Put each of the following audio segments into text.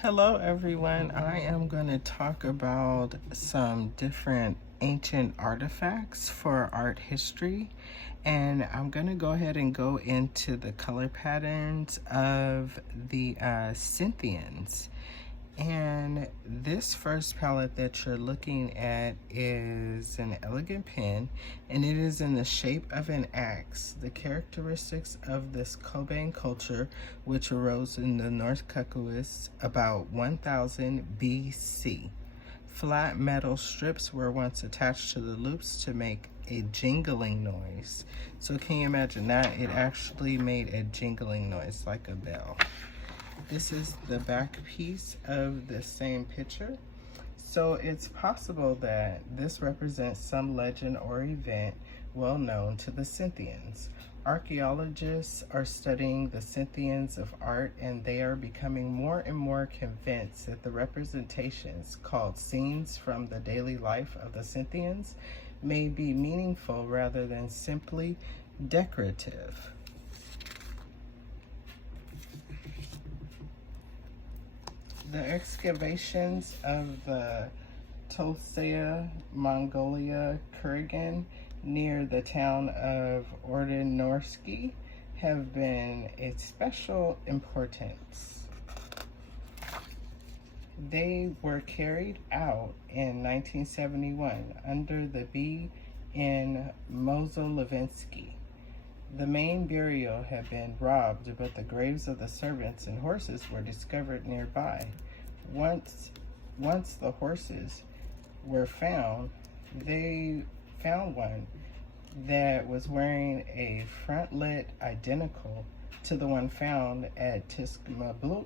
Hello everyone, I am going to talk about some different ancient artifacts for art history, and I'm going to go ahead and go into the color patterns of the Scythians. And this first palette that you're looking at is an elegant pen, and it is in the shape of an axe. The characteristics of this Coban culture, which arose in the North Caucasus about 1000 BC. Flat metal strips were once attached to the loops to make a jingling noise. So can you imagine that? It actually made a jingling noise like a bell. This is the back piece of the same picture. So it's possible that this represents some legend or event well known to the Scythians. Archaeologists are studying the Scythians of art, and they are becoming more and more convinced that the representations, called scenes from the daily life of the Scythians, may be meaningful rather than simply decorative. The excavations of the Tulsea, Mongolia, Kurgan near the town of Ordinorsky have been a special importance. They were carried out in 1971 under the B. in Mozolevsky. The main burial had been robbed, but the graves of the servants and horses were discovered nearby. Once the horses were found, they found one that was wearing a frontlet identical to the one found at Tiskmabluk,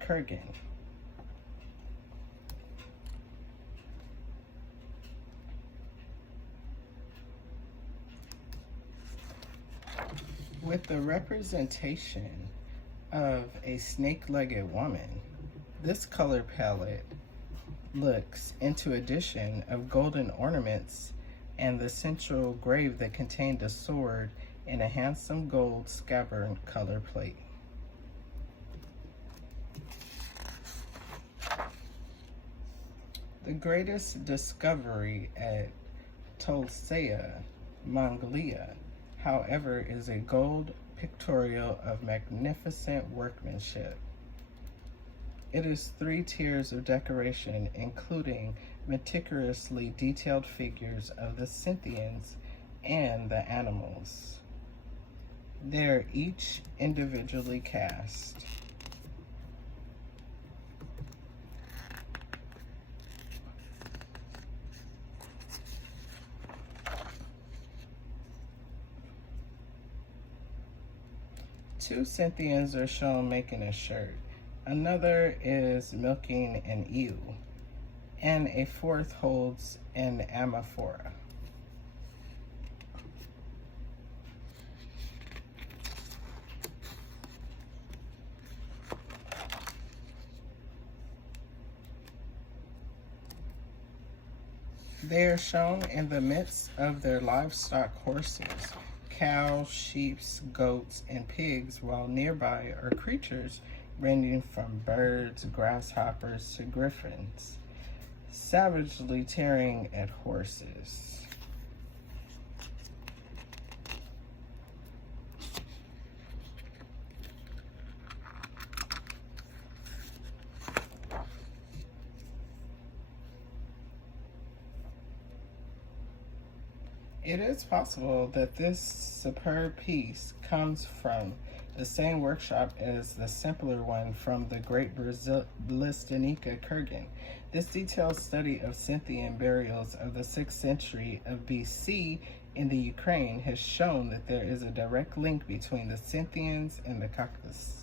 Kurgan. With the representation of a snake-legged woman, this color palette looks into addition of golden ornaments and the central grave that contained a sword and a handsome gold scabbard color plate. The greatest discovery at Tulsea, Mongolia, however, is a gold pictorial of magnificent workmanship. It is 3 tiers of decoration, including meticulously detailed figures of the Scythians and the animals. They're each individually cast. Two Scythians are shown making a shirt. Another is milking an ewe, and a fourth holds an amphora. They are shown in the midst of their livestock horses, cows, sheep, goats, and pigs, while nearby are creatures ranging from birds, grasshoppers, to griffins, savagely tearing at horses. It is possible that this superb piece comes from the same workshop as the simpler one from the Great Britannica Kurgan. This detailed study of Scythian burials of the 6th century of BC in the Ukraine has shown that there is a direct link between the Scythians and the Caucasus.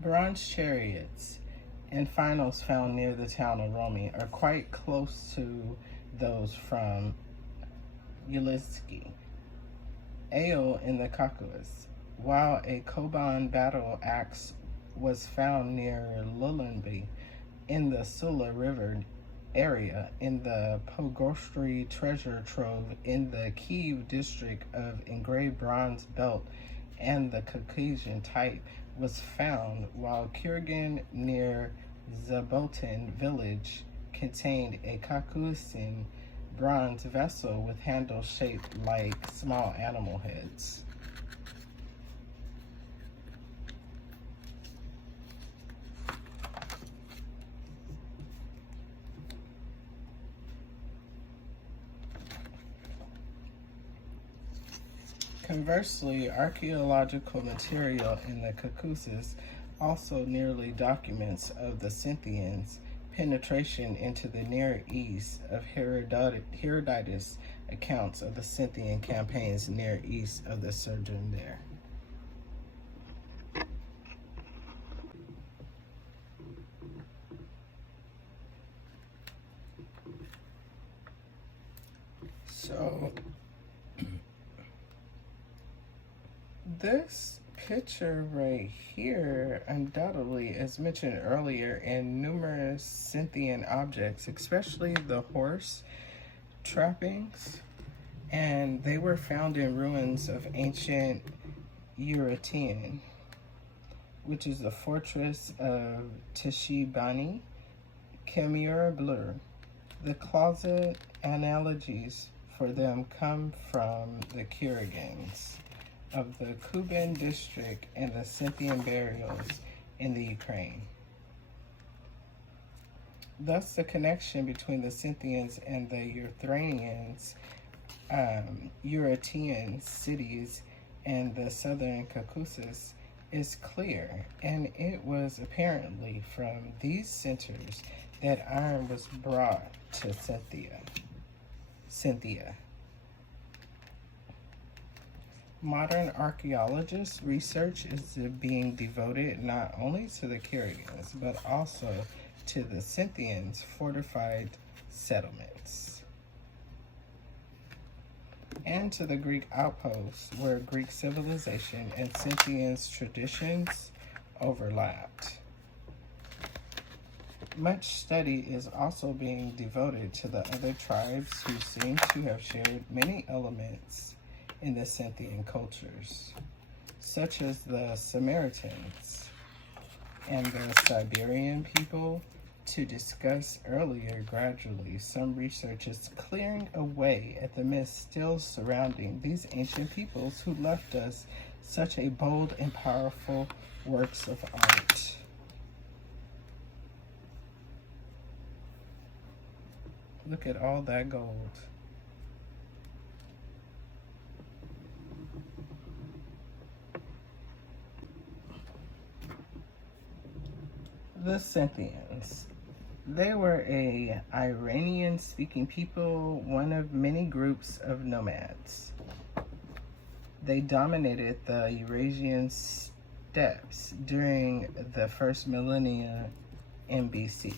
Bronze chariots and finals found near the town of Romi are quite close to those from Ulitsky. Ale in the Caucasus, while a Koban battle axe was found near Lulenby, in the Sula River area, in the Pogostri treasure trove in the Kiev district of engraved bronze belt, and the Caucasian type was found, while Kurgan near Zabotin village contained a Caucasian bronze vessel with handles shaped like small animal heads. Conversely, archaeological material in the Caucasus also nearly documents of the Scythians' penetration into the Near East of Herodotus accounts of the Scythian campaigns near east of the sojourn there. So this picture right here, undoubtedly, as mentioned earlier, in numerous Scythian objects, especially the horse trappings, and they were found in ruins of ancient Euretian, which is the fortress of Tishibani, Khmer Blur. The closet analogies for them come from the Kurgans of the Kuban district and the Scythian burials in the Ukraine. Thus, the connection between the Scythians and the Ukrainians, Euretian cities and the southern Caucasus is clear, and it was apparently from these centers that iron was brought to Scythia. Modern archaeologists' research is being devoted not only to the Kurgans, but also to the Scythians' fortified settlements, and to the Greek outposts where Greek civilization and Scythians' traditions overlapped. Much study is also being devoted to the other tribes who seem to have shared many elements in the Scythian cultures, such as the Samaritans and the Siberian people. To discuss earlier, gradually, some research is clearing away at the myths still surrounding these ancient peoples who left us such a bold and powerful works of art. Look at all that gold. The Scythians. They were a Iranian-speaking people, one of many groups of nomads. They dominated the Eurasian steppes during the first millennia in BC.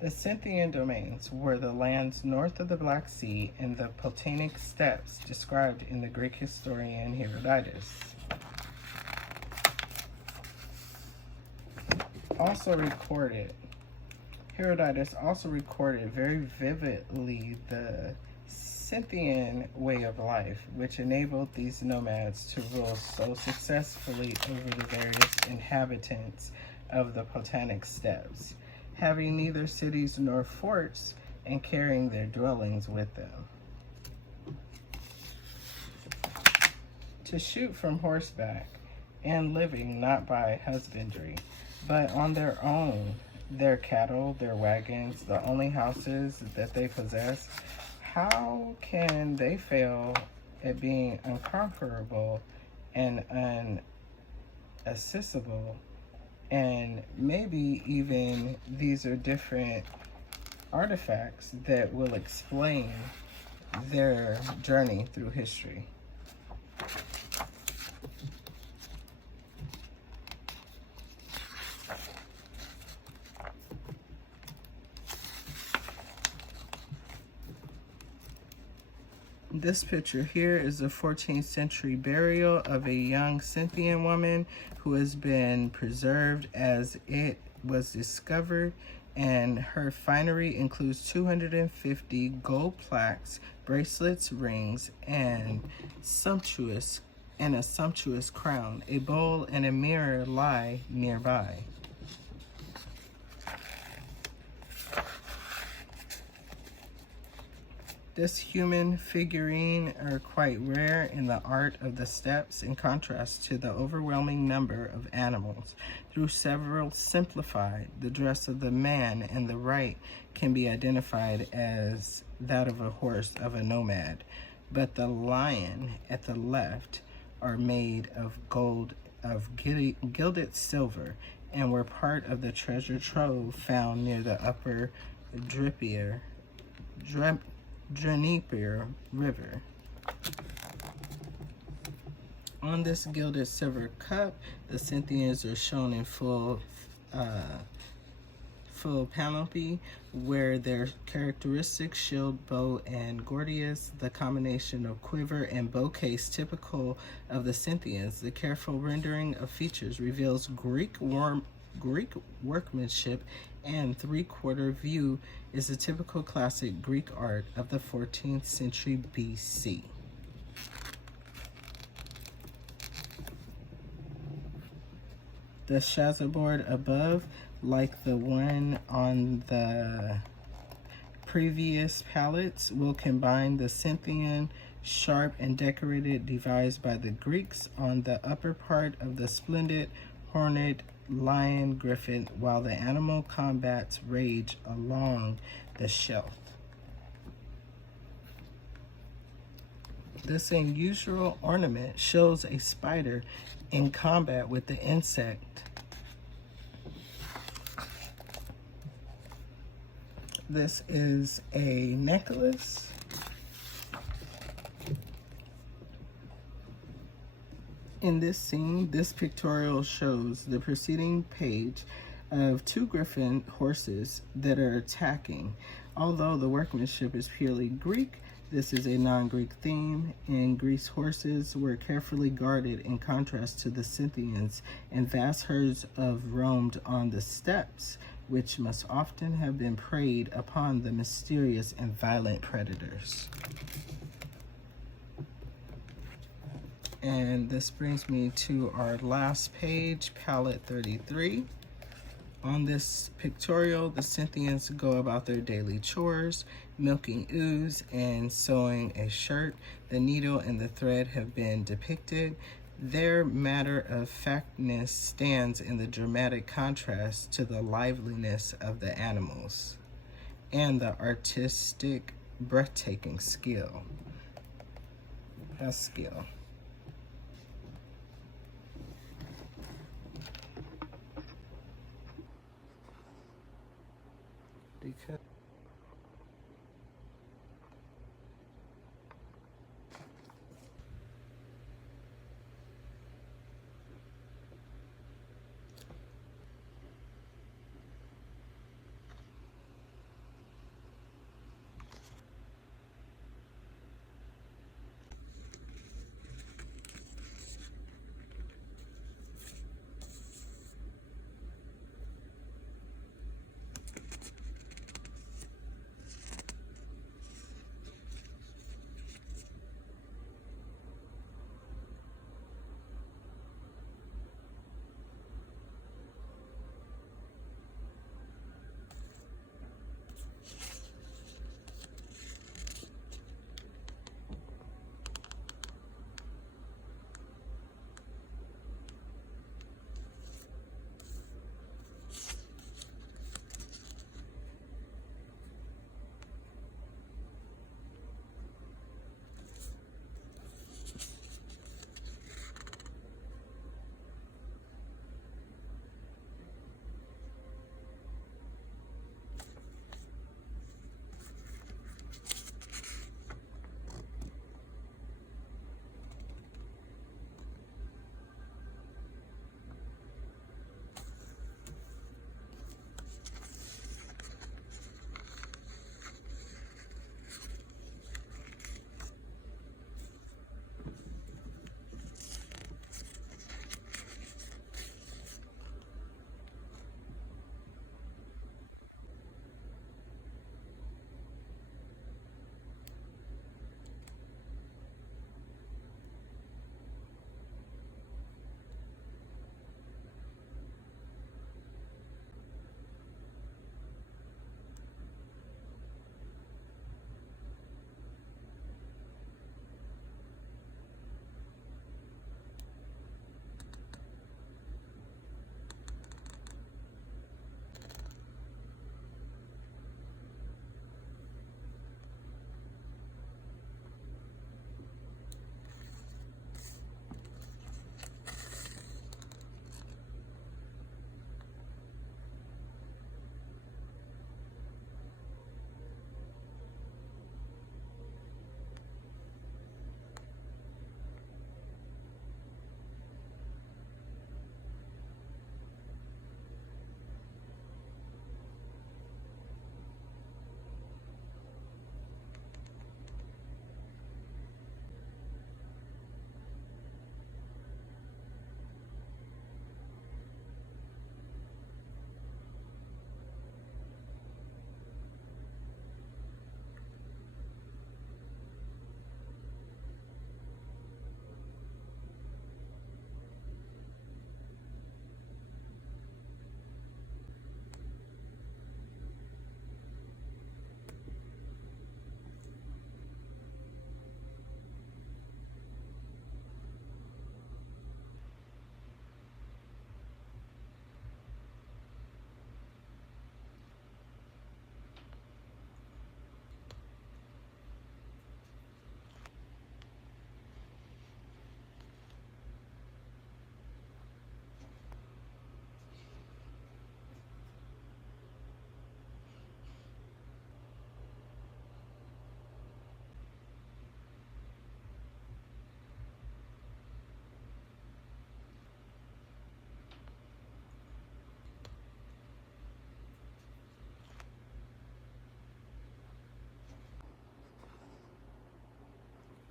The Scythian domains were the lands north of the Black Sea and the Potanic steppes described in the Greek historian Herodotus. Herodotus also recorded very vividly the Scythian way of life, which enabled these nomads to rule so successfully over the various inhabitants of the Potanic steppes, having neither cities nor forts and carrying their dwellings with them. To shoot from horseback and living not by husbandry, but on their own, their cattle, their wagons, the only houses that they possess, how can they fail at being unconquerable and unaccessible? And maybe even these are different artifacts that will explain their journey through history. This picture here is a 14th century burial of a young Scythian woman who has been preserved as it was discovered, and her finery includes 250 gold plaques, bracelets, rings, and a sumptuous crown. A bowl and a mirror lie nearby. This human figurine are quite rare in the art of the steppes in contrast to the overwhelming number of animals. Through several simplified, the dress of the man in the right can be identified as that of a horse of a nomad, but the lion at the left are made of gold, of gilded silver, and were part of the treasure trove found near the upper Dnieper River. On this gilded silver cup, the Scythians are shown in full panoply, where their characteristic shield, bow, and gordius, the combination of quiver and bow case typical of the Scythians. The careful rendering of features reveals Greek workmanship, and three-quarter view is a typical classic Greek art of the 14th century BC. The chasuble above, like the one on the previous palettes, will combine the Scythian sharp and decorated devised by the Greeks on the upper part of the splendid horned lion griffin, while the animal combats rage along the shelf. This unusual ornament shows a spider in combat with the insect. This is a necklace. In this scene, this pictorial shows the preceding page of two griffin horses that are attacking. Although the workmanship is purely Greek, this is a non-Greek theme. In Greece, horses were carefully guarded in contrast to the Scythians, and vast herds roamed on the steppes, which must often have been preyed upon the mysterious and violent predators. And this brings me to our last page, palette 33. On this pictorial, the Scythians go about their daily chores, milking ewes and sewing a shirt. The needle and the thread have been depicted. Their matter-of-factness stands in the dramatic contrast to the liveliness of the animals and the artistic, breathtaking skill. Because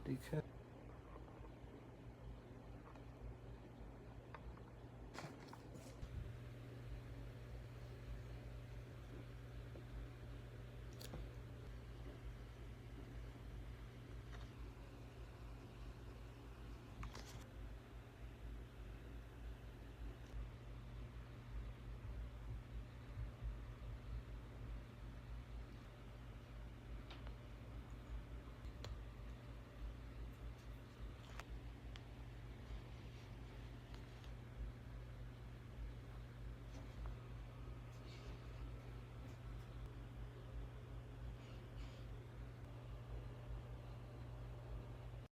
because